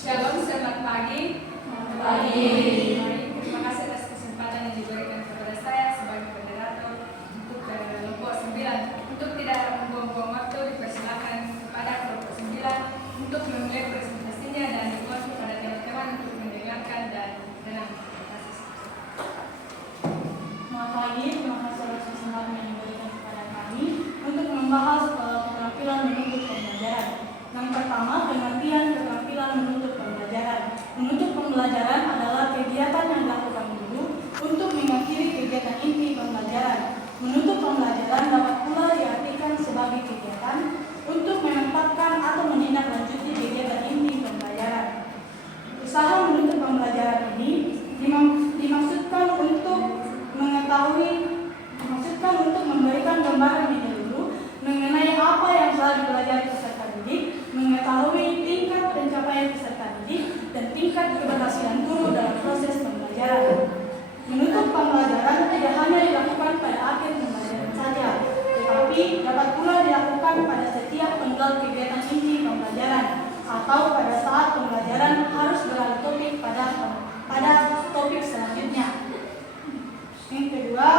Shalom, selamat pagi. Pagi. Terima kasih atas kesempatan yang diberikan kepada saya sebagai moderator untuk kelompok 9. Untuk tidak membuang-buang waktu, dipersilakan kepada kelompok 9 untuk memulai presentasinya dan dimohon kepada teman-teman untuk mendengarkan dan menang. Terima kasih. Selamat pagi, terima kasih atas kesempatan yang diberikan kepada kami untuk membahas keterampilan menuntut pembelajaran. Yang pertama, pengertian keterampilan menuntut pembelajaran. Menuntut pembelajaran adalah kegiatan yang dilakukan guru untuk mengakhiri kegiatan inti pembelajaran. Menuntut pembelajaran dapat pula diartikan sebagai kegiatan untuk menetapkan atau menindaklanjuti kegiatan inti pembelajaran. Usaha menuntut pembelajaran ini dimaksudkan untuk memberikan gambaran menyeluruh mengenai apa yang telah dipelajari peserta didik, mengetahui tingkat pencapaian peserta didik, dan tingkat keberhasilan guru dalam proses pembelajaran. Menuntut pembelajaran tidak hanya dilakukan pada akhir pembelajaran saja, tetapi dapat pula dilakukan pada setiap penggal kegiatan inti pembelajaran atau pada saat pembelajaran harus beralih topik pada topik selanjutnya. Yang kedua,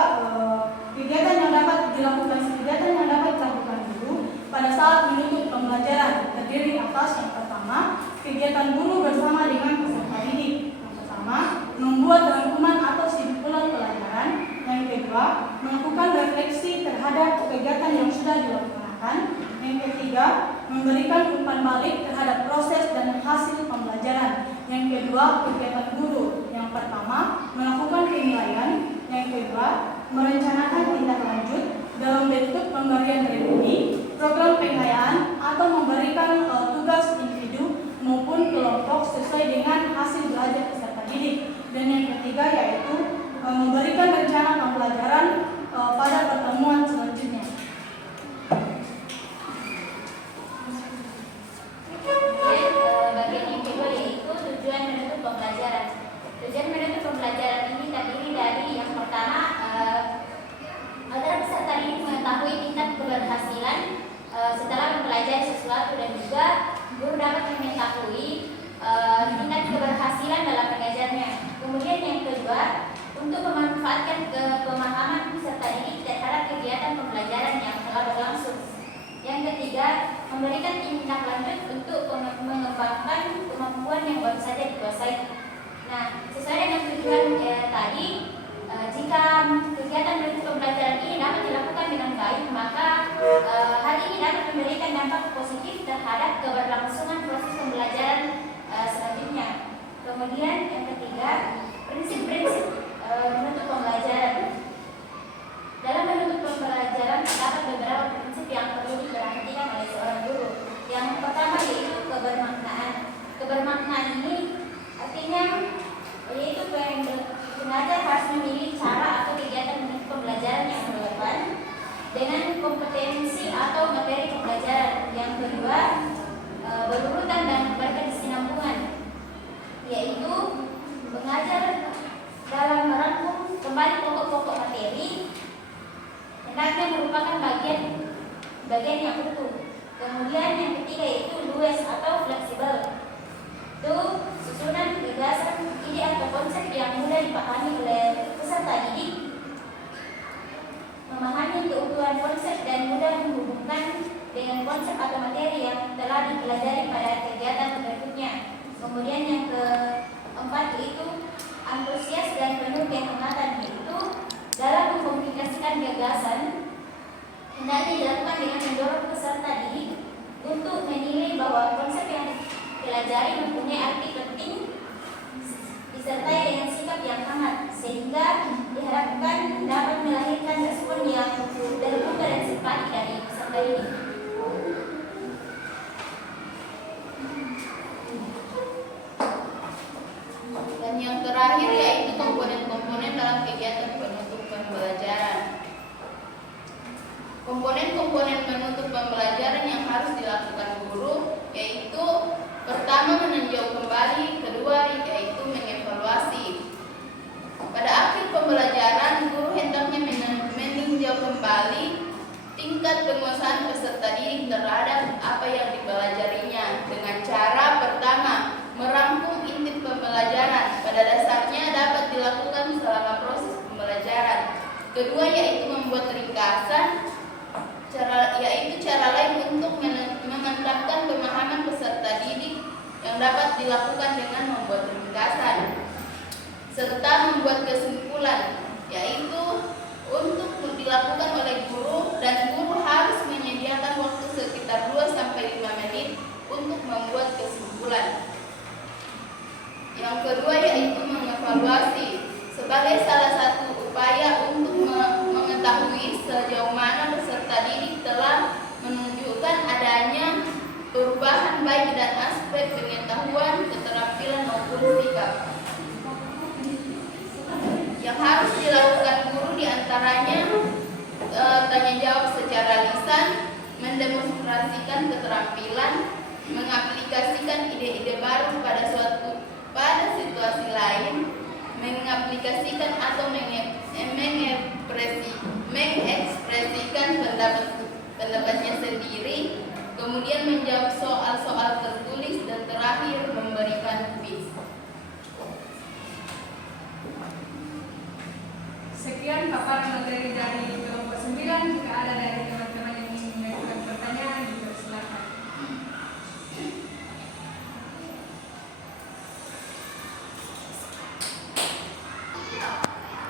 kegiatan yang dapat dilakukan guru pada saat menuntut pembelajaran terdiri atas yang pertama, kegiatan guru bersama dengan peserta didik. Yang pertama, membuat rangkuman atau simpulan pelajaran. Yang kedua, melakukan refleksi terhadap kegiatan yang sudah dilaksanakan. Yang ketiga, memberikan umpan balik terhadap proses dan hasil pembelajaran. Yang kedua, kegiatan guru. Yang pertama, melakukan penilaian. Yang kedua, merencanakan tindak lanjut dalam bentuk pemberian revisi, program pengayaan, atau memberikan tugas individu maupun kelompok sesuai dengan hasil belajar peserta didik. Dan yang ketiga yaitu memberikan rencana pembelajaran pada pertemuan selanjutnya. Bagian yang kedua yaitu tujuan menuntut pembelajaran. Tujuan menuntut pembelajaran ini terdiri dari yang pertama agar peserta didik mengetahui tingkat keberhasilan setelah mempelajari sesuatu, dan juga guru dapat mengetahui tingkat keberhasilan dalam mengajarnya. Kemudian yang kedua, untuk memanfaatkan pemahaman peserta didik terhadap kegiatan pembelajaran yang telah berlangsung. Yang ketiga, memberikan tindak lanjut untuk mengembangkan kemampuan yang baru saja dikuasai. Nah, sesuai dengan tujuan tadi, jika kegiatan menuntut pembelajaran ini dapat dilakukan dengan baik, maka hal ini dapat memberikan dampak positif terhadap keberlangsungan proses pembelajaran selanjutnya. Kemudian yang ketiga, prinsip-prinsip menuntut pembelajaran. Dalam menuntut pembelajaran terdapat beberapa prinsip yang perlu diperhatikan oleh seorang guru. Yang pertama yaitu kebermaknaan. Kebermaknaan ini artinya yaitu pengajar harus memilih cara atau kegiatan menuntut pembelajaran yang relevan dengan kompetensi atau materi pembelajaran. Yang kedua, berurutan dan berkesinambungan, yaitu mengajar dalam merangkum kembali pokok-pokok materi hendaknya merupakan bagian yang utuh. Kemudian yang ketiga yaitu luas atau fleksibel, itu susunan gagasan, ide atau konsep yang mudah dipahami oleh peserta didik, memahami keutuhan konsep dan mudah menghubungkan dengan konsep atau materi yang telah dipelajari pada kegiatan berikutnya. Kemudian yang keempat yaitu antusias dan penuh kehangatan, yaitu dalam mengkomunikasikan gagasan hendaknya dilakukan dengan mendorong peserta didik untuk menilai bahwa konsep yang dipelajari mempunyai arti penting disertai dengan sikap yang hangat, sehingga diharapkan dapat melahirkan respon yang terbuka dan simpati dari peserta didik. Dan yang terakhir yaitu komponen-komponen dalam kegiatan penuntut pembelajaran. Komponen-komponen penuntut pembelajaran yang harus dilakukan guru yaitu pertama, meninjau kembali, kedua yaitu mengevaluasi. Pada akhir pembelajaran, guru hendaknya meninjau kembali tingkat penguasaan peserta didik terhadap apa yang dipelajarinya dengan cara pertama, dapat dilakukan dengan membuat ringkasan serta membuat kesimpulan, yaitu untuk dilakukan oleh guru, dan guru harus menyediakan waktu sekitar 2-5 menit untuk membuat kesimpulan. Yang kedua yaitu mengevaluasi sebagai salah satu upaya untuk mengetahui sejauh mana peserta didik telah menunjukkan adanya perubahan baik dan aspek pengetahuan, keterampilan maupun sikap. Yang harus dilakukan guru diantaranya tanya jawab secara lisan, mendemonstrasikan keterampilan, mengaplikasikan ide-ide baru pada situasi lain, mengaplikasikan atau mengekspresikan pendapatnya sendiri, kemudian menjawab soal-soal tertulis, dan terakhir memberikan kuis. Sekian paparan materi dari kelompok 9. Jika ada dari teman-teman yang ingin mengajukan pertanyaan, dipersilakan.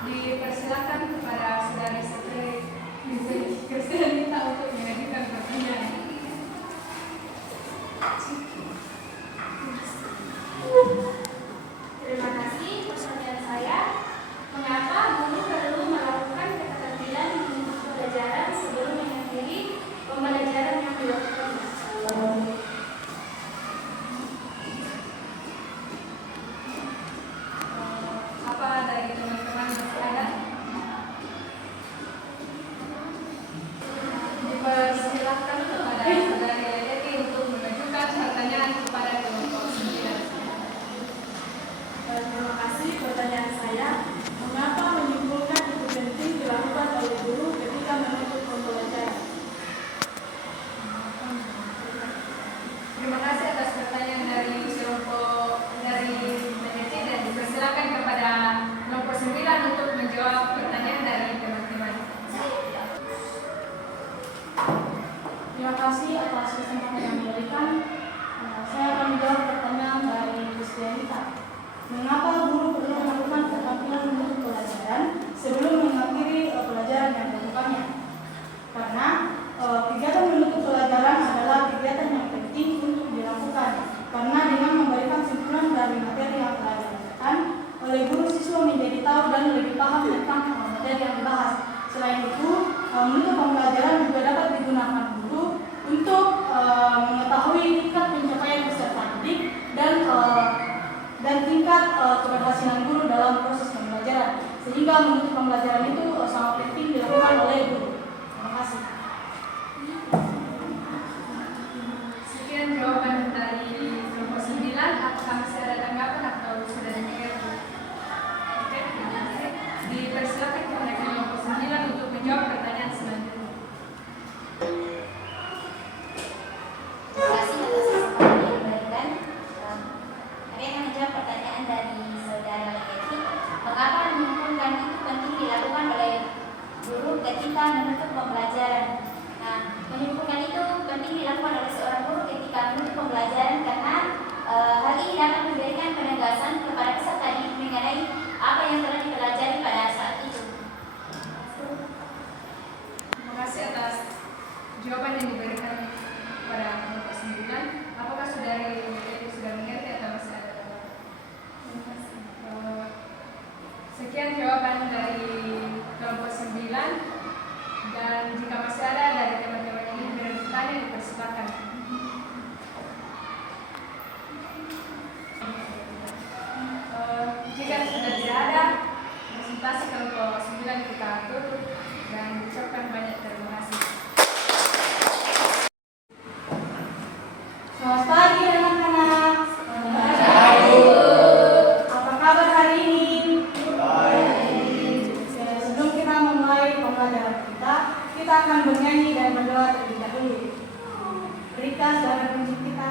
Dipersilakan kepada saudari Kristianita untuk mengajukan pertanyaan. Terima kasih. Pertanyaan saya, mengapa guru perlu melakukan keterampilan untuk pembelajaran sebelum mengakhiri pembelajaran yang dilakukan? Apa dari teman-teman masih ada? Dipersilakan kepada saudari Leti untuk mengajukan pertanyaan kepada kelompok 9. Terima kasih. Pertanyaan saya, mengapa menyimpulkan itu penting dilakukan oleh guru ketika menuntut pembelajaran? Terima kasih atas pertanyaan dari kelompok dari Leti, dan dipersilakan kepada kelompok 9 untuk menjawab pertanyaan dari teman-teman. Terima kasih atas kesempatan yang diberikan. Saya akan menjawab pertanyaan dari Kristianita. Mengapa guru perlu melakukan keterampilan menuntut pelajaran sebelum mengakhiri pelajaran yang dilakukannya? Karena kegiatan menuntut pelajaran adalah kegiatan yang penting untuk dilakukan. Karena dengan memberikan simpulan dari materi yang telah dilakukan oleh guru, siswa menjadi tahu dan lebih paham tentang materi yang dibahas. Selain itu, menuntut pembelajaran juga dapat digunakan guru untuk mengetahui tingkat pencapaian peserta didik dan tingkat keberhasilan guru dalam proses pembelajaran, sehingga menuntut pembelajaran itu sangat penting dilakukan oleh guru. Terima kasih. Sekian jawaban dari kelompok 9. Apakah masih ada tanggapan atau sudah mengerti? Oke, terima kasih. Dipersilakan kepada kelompok 9 untuk menjawab pertanyaan selanjutnya. Terima kasih atas kesempatan yang diberikan. Saya akan menjawab pertanyaan dari saudara Leti. Mengapa menyimpulkan itu penting dilakukan oleh guru ketika menuntut pembelajaran? Nah, menyimpulkan itu penting dilakukan oleh seorang guru ketika menuntut pembelajaran karena hal ini dapat memberikan penegasan kepada peserta didik mengenai apa yang telah dipelajari pada saat itu. Terima kasih atas jawaban yang diberikan kepada kelompok 9. Apakah saudari Leti sudah mengerti atau masih ada tanggapan? Sekian jawaban dari kelompok 9, dan jika masih ada dari teman-teman yang ingin bertanya, dipersilakan. Jika sudah tidak ada, presentasi kelompok 9 kita tutup dan ucapkan banyak terima kasih. Selamat pagi anak-anak. Apa kabar hari ini? Sebelum kita memulai pembelajaran kita akan bernyanyi dan berdoa terlebih dahulu. Rika, saudara kunci kita.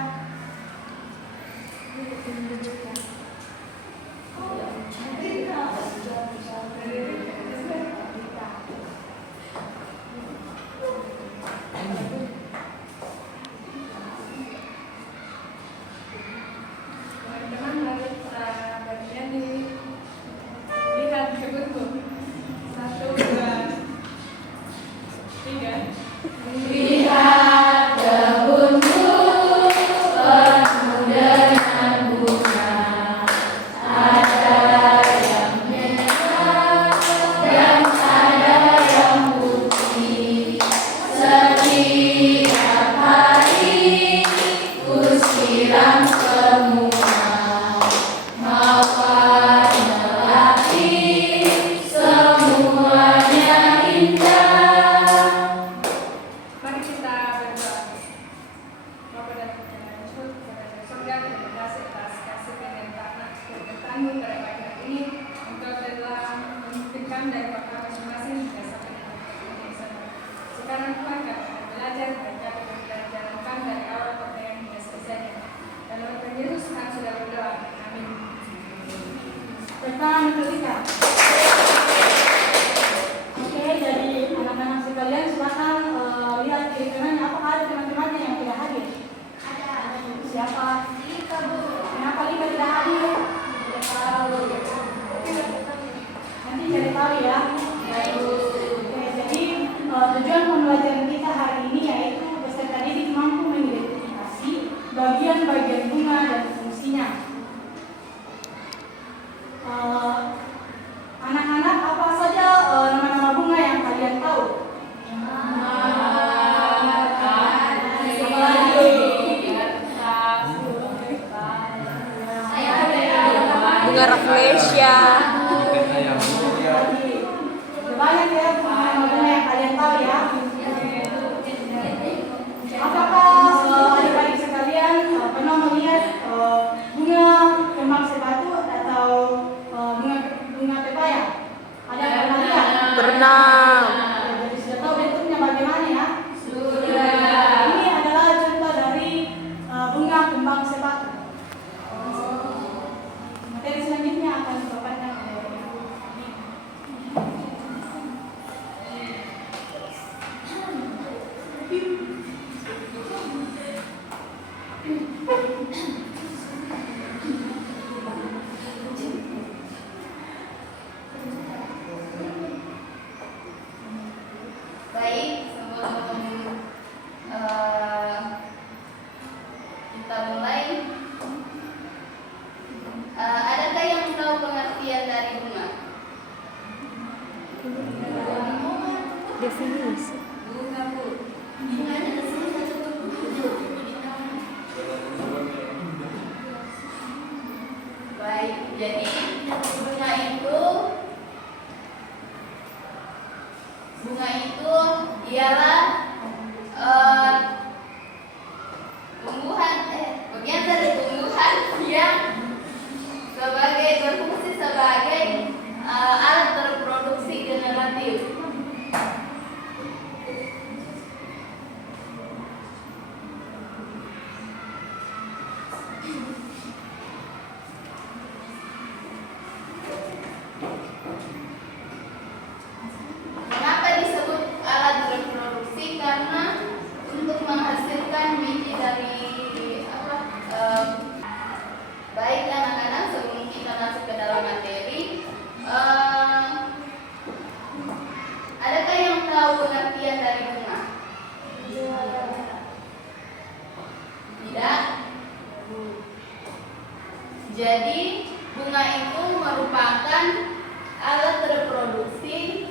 tangguh pada pagi hari ini untuk telah membuktikan dari pakar masing-masing berdasarkan yang sekarang maka belajar pembelajaran kami dari awal pertanyaan hingga selesai. Dalam Yesus kami sudah berdoa. Amin. Tangan ketika. Oke, jadi anak-anak sekalian silakan lihat kiri kanannya. Apakah ada teman-temannya yang tidak hadir? Ada. Siapa? Lika, Bu. Kenapa Lika tidak hadir? Tidak tahu. Nanti cari tahu ya. Oke, jadi tujuan pembelajaran kita hari ini yaitu peserta didik mampu mengidentifikasi bagian-bagian bunga dan fungsinya. Anak-anak, apa saja nama-nama bunga yang kalian tahu? Bunga rafflesia. Banyak ya bunga yang kalian tahu ya. Apakah adik-adik sekalian pernah melihat bunga kembang sepatu atau bunga pepaya? Ada yang pernah lihat? Pernah. Jadi sudah tahu bentuknya bagaimana ya? Ini adalah contoh dari bunga kembang sepatu. Materi selanjutnya akan dipaparkan oleh Baik, sebelum kita mulai, adakah yang tahu pengertian dari bunga? Definisi. Baik, jadi bunga itu ialah bagian dari tumbuhan yang berfungsi sebagai alat reproduksi generatif. Mengapa disebut alat reproduksi? Karena untuk menghasilkan biji dari baik anak-anak, sebelum kita masuk ke dalam materi, adakah yang tahu pengertian dari bunga? Tidak? Jadi bunga itu merupakan alat reproduksi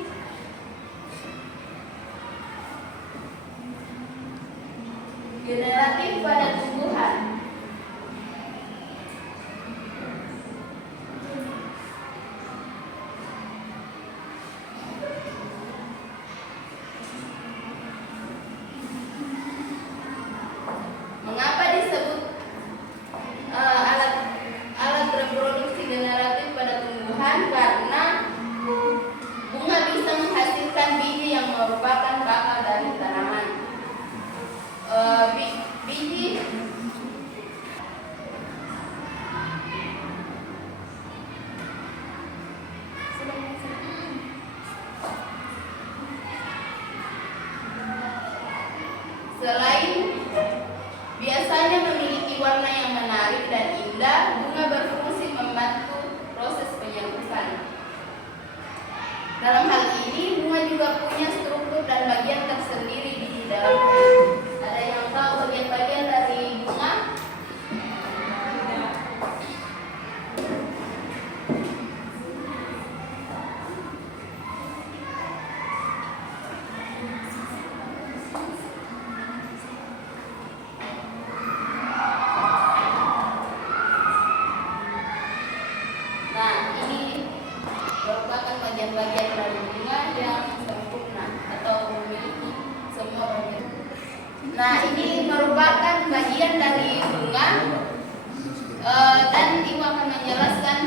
generatif pada tumbuhan. Mengapa disebut alat reproduksi generatif pada tumbuhan? Karena bunga bisa menghasilkan biji yang merupakan bakal dari tanaman. Biji selain biasanya memiliki warna yang menarik dan indah, bunga berfungsi membantu proses penyerbukan. Dalam hal ini, bunga juga punya struktur dan bagian tersendiri di dalamnya. Ada yang tahu bagian-bagian dari bunga? Nah, ini merupakan bagian-bagian dari bunga yang sempurna atau memiliki semua bagian. Nah, ini merupakan bagian dari bunga dan ibu akan menjelaskan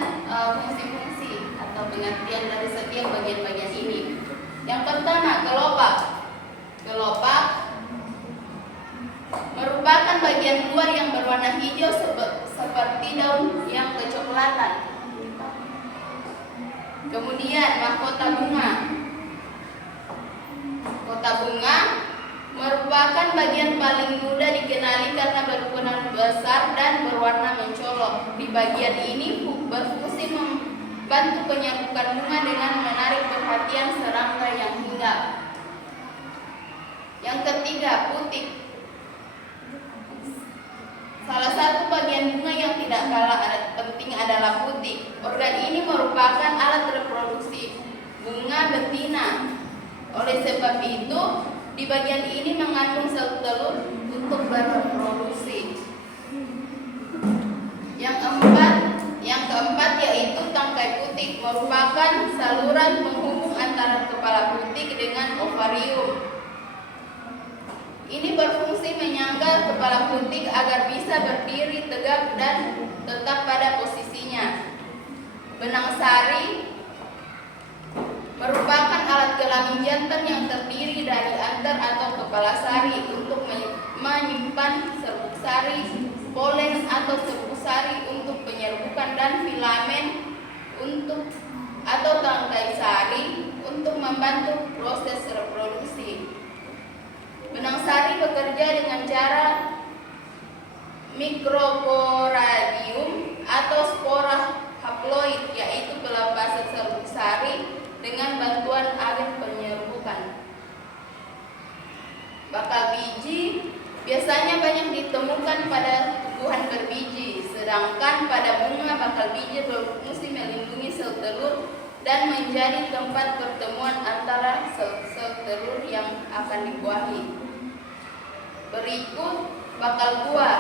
bagian luar yang berwarna hijau seperti daun yang kecoklatan. Kemudian mahkota bunga. Mahkota bunga merupakan bagian paling mudah dikenali karena berukuran besar dan berwarna mencolok. Di bagian ini berfungsi membantu penyerbukan bunga dengan menarik perhatian serangga yang hinggap. Yang ketiga, putik. Salah satu bagian bunga yang tidak kalah penting adalah putik. Organ ini merupakan alat reproduksi bunga betina. Oleh sebab itu, di bagian ini mengandung sel telur untuk bereproduksi. Yang keempat yaitu tangkai putik, merupakan saluran penghubung antara kepala putik dengan ovarium. Ini berfungsi menyangga kepala putik agar bisa berdiri tegak dan tetap pada posisinya. Benang sari merupakan alat kelamin jantan yang terdiri dari antar atau kepala sari untuk menyimpan serbuk sari, polen atau serbuk sari untuk penyerbukan, dan filamen atau tangkai sari untuk membantu proses reproduksi. Benang sari bekerja dengan cara mikroporadium atau spora haploid, yaitu pelepasan serbuk sari dengan bantuan agen penyerbukan. Bakal biji biasanya banyak ditemukan pada tumbuhan berbiji, sedangkan pada bunga bakal biji berfungsi melindungi sel telur dan menjadi tempat pertemuan antara sel-sel telur yang akan dibuahi. Berikut bakal buah.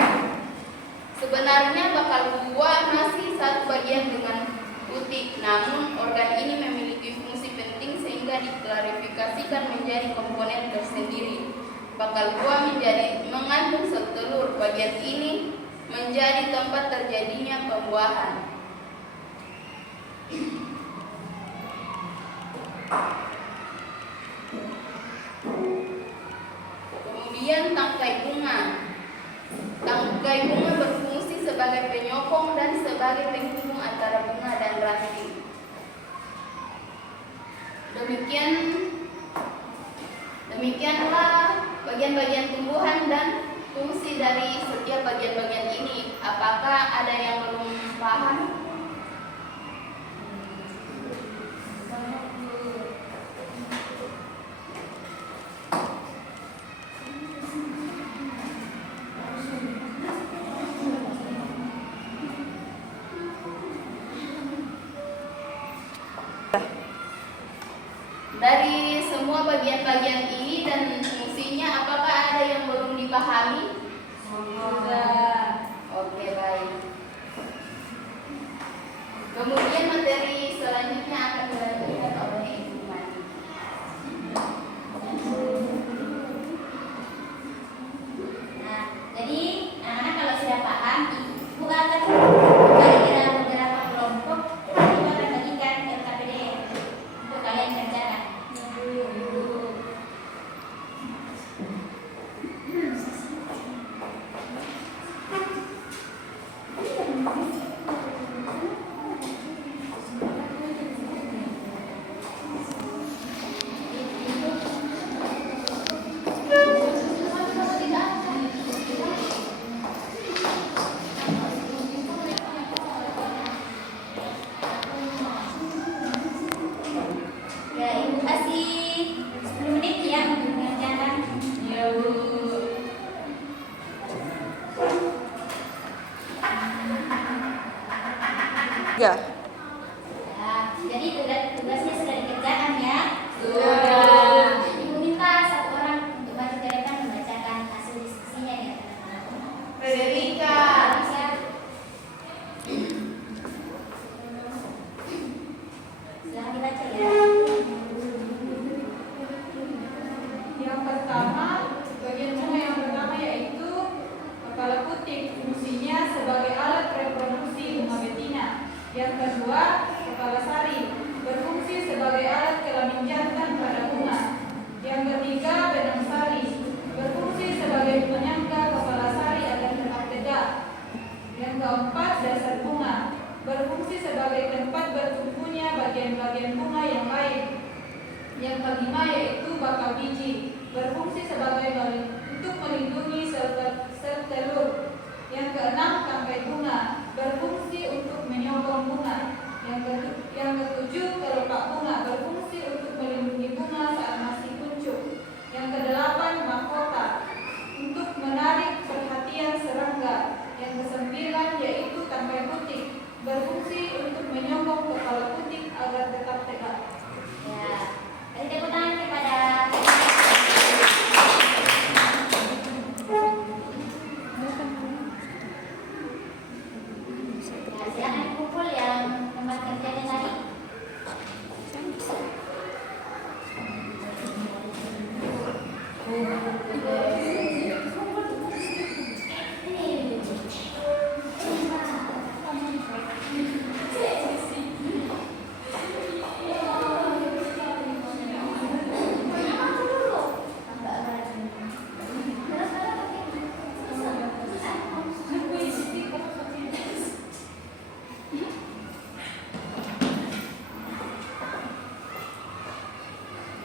Sebenarnya bakal buah masih satu bagian dengan putik, namun organ ini memiliki fungsi penting sehingga diklarifikasikan menjadi komponen tersendiri. Bakal buah mengandung sel telur. Bagian ini menjadi tempat terjadinya pembuahan. Kemudian tangkai bunga. Tangkai bunga berfungsi sebagai penyokong dan sebagai penghubung antara bunga dan ranting. Demikianlah bagian-bagian tumbuhan dan fungsi dari setiap bagian-bagian ini. Apakah ada yang belum paham? Dari semua bagian-bagian ini dan fungsinya, apakah ada yang belum dipahami? Sudah. Oke, baik. Kemudian materi selanjutnya akan diberikan oleh Ibu Mani. Nah, jadi anak-anak kalau sudah paham, Ibu akan membagi beberapa kelompok. Ibu akan bagikan LKPD untuk kalian kerjakan. Ya, Ibu kasih 10 menit ya untuk mengerjakan. Ya, Bu. Ya. Nah, jadi tugasnya sudah dikerjakan ya. Sudah. Ibu minta satu orang untuk bantu kalian membacakan hasil diskusinya ya, teman-teman. Federica. Bisa. Silahkan dibaca ya. Yang pertama, bagian bunga yang pertama yaitu kepala putik, fungsinya sebagai alat reproduksi bunga betina. Yang keempat, dasar bunga. Berfungsi sebagai tempat bertumbuhnya bagian-bagian bunga yang lain. Yang kelima yaitu bakal biji. Berfungsi sebagai untuk melindungi sel telur. Yang keenam, tangkai bunga. Berfungsi untuk menyokong bunga. Yang ketujuh, kelopak bunga. Berfungsi untuk melindungi bunga saat masih kuncup. Yang kedelapan, mahkota. Untuk menarik perhatian serangga. Yang kesembilan yaitu tangkai putih. Berfungsi untuk menyokong kepala putih agar tetap tegak. Ya, beri tepuk tangan kepada ya, silakan kumpul yang tempat kerjanya tadi.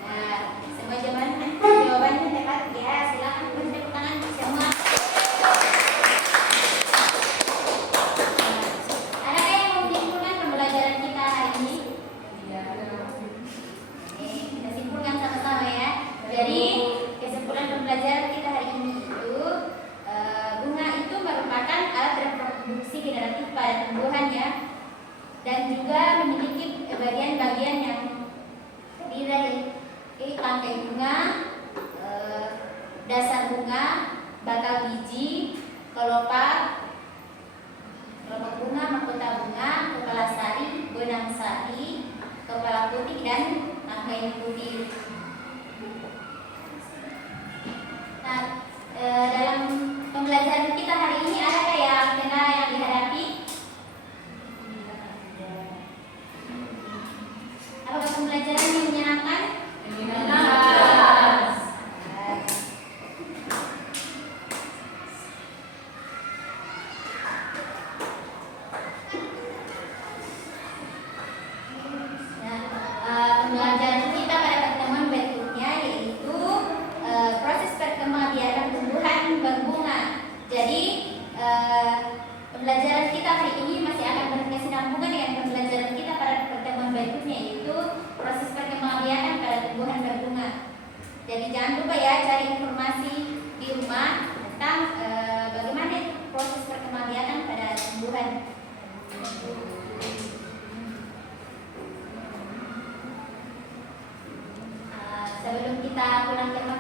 Nah, semua jawabannya tepat ya. Silakan beri tepuk tangan semua. Adakah yang mau menyimpulkan pembelajaran kita hari ini? Kita simpulkan sama-sama ya. Jadi kesimpulan pembelajaran kita hari ini itu bunga itu merupakan alat reproduksi generatif pada tumbuhan ya, dan juga memiliki bagian-bagian yang terdiri dari tangkai bunga, dasar bunga, bakal biji, kelopak bunga, mahkota bunga, kepala sari, benang sari, kepala putih dan tangkai putih. Nah, dalam pembelajaran kita hari ini adakah yang kendala yang dihadapi? Apakah pembelajaran yang menyenangkan? Pembelajaran kita pada pertemuan berikutnya yaitu proses perkembangbiakan tumbuhan berbunga. Jadi pembelajaran kita hari ini masih akan berkesinambungan dengan pembelajaran kita pada pertemuan berikutnya yaitu proses perkembangbiakan pada tumbuhan berbunga. Jadi jangan lupa ya cari informasi di rumah tentang bagaimana proses perkembangbiakan pada tumbuhan. Sebelum kita pulang ke rumah